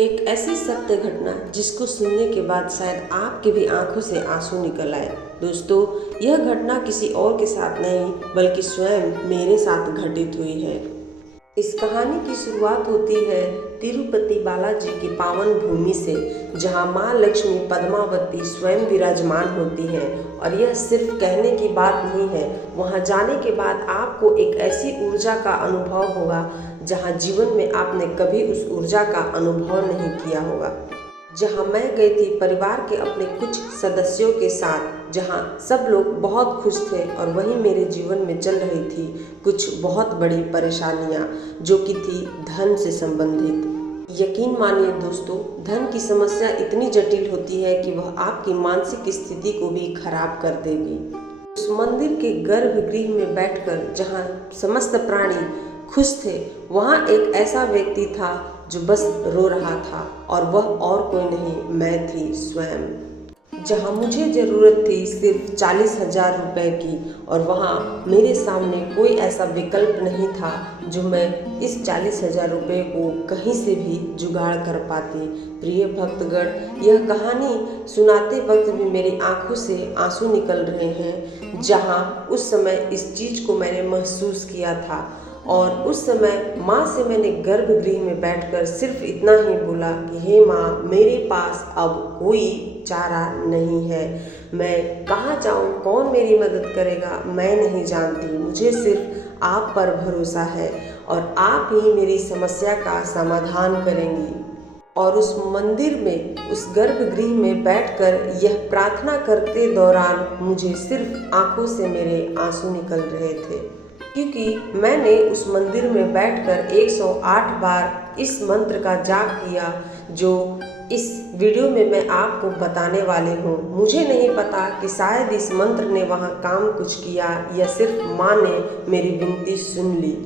एक ऐसी सत्य घटना जिसको सुनने के बाद शायद आपके भी आंखों से आंसू निकल आए। दोस्तों, यह घटना किसी और के साथ नहीं बल्कि स्वयं मेरे साथ घटित हुई है। इस कहानी की शुरुआत होती है तिरुपति बालाजी की पावन भूमि से, जहां मां लक्ष्मी पद्मावती स्वयं विराजमान होती हैं। और यह सिर्फ कहने की बात नहीं है, वहां जाने के बाद आपको एक ऐसी ऊर्जा का अनुभव होगा जहां जीवन में आपने कभी उस ऊर्जा का अनुभव नहीं किया होगा। जहां मैं गई थी परिवार के अपने कुछ सदस्यों के साथ, जहां सब लोग बहुत खुश थे, और वहीं मेरे जीवन में चल रही थी कुछ बहुत बड़ी परेशानियां, जो कि थी धन से संबंधित। यकीन मानिए दोस्तों, धन की समस्या इतनी जटिल होती है कि वह आपकी मानसिक स्थिति को भी खराब कर देगी। उस मंदिर के गर्भगृह में बैठकर जहां समस्त प्राणी खुश थे, वहां एक ऐसा व्यक्ति था जो बस रो रहा था, और वह और कोई नहीं, मैं थी स्वयं। जहां मुझे ज़रूरत थी सिर्फ 40,000 रुपए की, और वहां मेरे सामने कोई ऐसा विकल्प नहीं था जो मैं इस 40,000 रुपये को कहीं से भी जुगाड़ कर पाती। प्रिय भक्तगण, यह कहानी सुनाते वक्त भी मेरी आंखों से आंसू निकल रहे हैं। जहां उस समय इस चीज़ को मैंने महसूस किया था, और उस समय माँ से मैंने गर्भगृह में बैठकर सिर्फ इतना ही बोला कि हे माँ, मेरे पास अब कोई चारा नहीं है। मैं कहाँ जाऊँ, कौन मेरी मदद करेगा, मैं नहीं जानती। मुझे सिर्फ आप पर भरोसा है, और आप ही मेरी समस्या का समाधान करेंगी। और उस मंदिर में, उस गर्भगृह में बैठकर यह प्रार्थना करते दौरान मुझे सिर्फ आंखों से मेरे आंसू निकल रहे थे, क्योंकि मैंने उस मंदिर में बैठकर 108 बार इस मंत्र का जाप किया, जो इस वीडियो में मैं आपको बताने वाले हूँ। मुझे नहीं पता कि शायद इस मंत्र ने वहाँ काम कुछ किया, या सिर्फ माँ ने मेरी विनती सुन ली।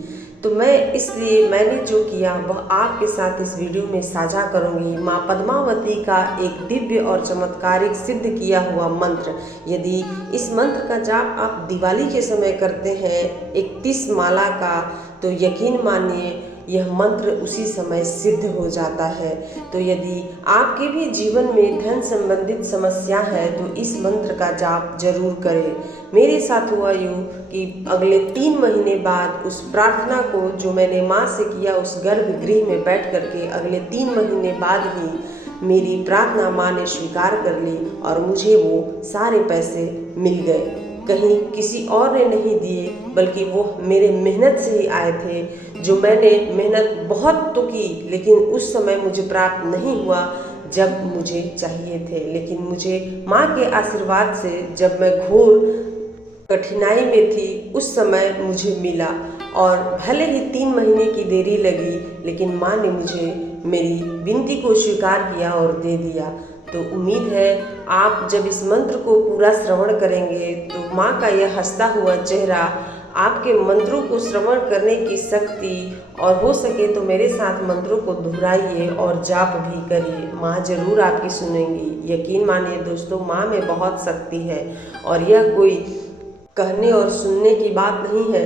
तो इसलिए मैंने जो किया वह आपके साथ इस वीडियो में साझा करूंगी। माँ पद्मावती का एक दिव्य और चमत्कारिक सिद्ध किया हुआ मंत्र। यदि इस मंत्र का जाप आप दिवाली के समय करते हैं 31 माला का, तो यकीन मानिए यह मंत्र उसी समय सिद्ध हो जाता है। तो यदि आपके भी जीवन में धन संबंधित समस्या है तो इस मंत्र का जाप जरूर करें। मेरे साथ हुआ यूँ कि अगले 3 महीने बाद उस प्रार्थना को जो मैंने माँ से किया उस गर्भगृह में बैठ करके, अगले 3 महीने बाद ही मेरी प्रार्थना माँ ने स्वीकार कर ली, और मुझे वो सारे पैसे मिल गए। कहीं किसी और ने नहीं दिए, बल्कि वो मेरे मेहनत से ही आए थे, जो मैंने मेहनत बहुत तो की, लेकिन उस समय मुझे प्राप्त नहीं हुआ जब मुझे चाहिए थे। लेकिन मुझे माँ के आशीर्वाद से जब मैं घोर कठिनाई में थी उस समय मुझे मिला, और भले ही 3 महीने की देरी लगी, लेकिन माँ ने मुझे मेरी विनती को स्वीकार किया और दे दिया। तो उम्मीद है आप जब इस मंत्र को पूरा श्रवण करेंगे तो माँ का यह हंसता हुआ चेहरा, आपके मंत्रों को श्रवण करने की शक्ति, और हो सके तो मेरे साथ मंत्रों को दोहराइए और जाप भी करिए। माँ जरूर आपकी सुनेंगी। यकीन मानिए दोस्तों, माँ में बहुत शक्ति है, और यह कोई कहने और सुनने की बात नहीं है।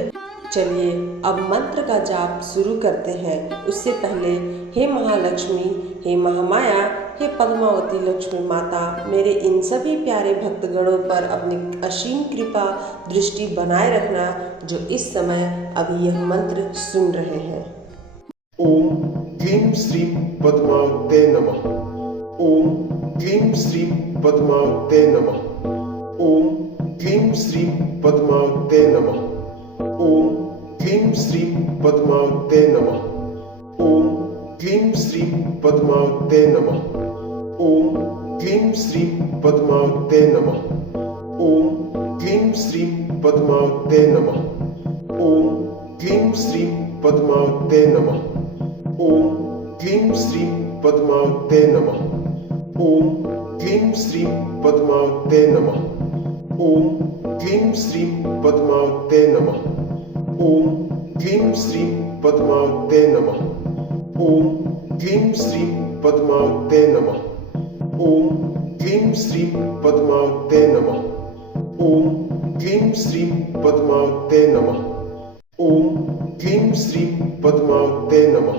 चलिए अब मंत्र का जाप शुरू करते हैं। उससे पहले हे महालक्ष्मी, हे महामाया, हे पद्मावती लक्ष्मी माता, मेरे इन सभी प्यारे भक्तगणों पर अपनी असीम कृपा दृष्टि बनाए रखना, जो इस समय अभी यह मंत्र सुन रहे हैं। ओम क्लीं श्रीं पद्मावते नमः। ओम क्लीं श्रीं पद्मावते नमः। ओम क्लीं श्रीं पद्मावते नमः। ओम क्लीं श्रीं पद्मावते नमः। ओम क्लीं श्रीं पद्मावते नमः। ओम क्लीं श्रीं पद्मावते नमः। ओम क्लीं श्रीं पद्मावते नमः। ओम क्लीं श्रीं पद्मावते नमः। ओम क्लीं श्रीं पद्मावते नमः। ओम क्लीं श्रीं पद्मावते नमः। ओम क्लीं श्रीं पद्मावते नमः। ओम क्लीं श्रीं पद्मावते नमः। ओम क्लीं श्रीं पद्मावते नमः। ओम क्लीं श्रीं पद्मावते नमः। ओम क्लीं श्रीं पद्मावते नमः। ओम क्लीं श्रीं पद्मावते नमः।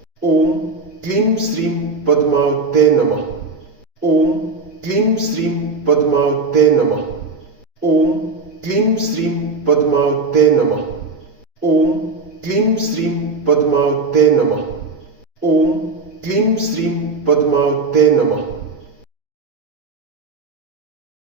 ओम क्लीं श्रीं पद्मावते नमः। ओम क्लीं श्रीं पद्मावते नमः। ओम क्लीं श्रीं पद्मावते नमः। ओम क्लीं श्रीं पद्मावते नमः। ओम क्लीं श्रीं पद्मावते नमः।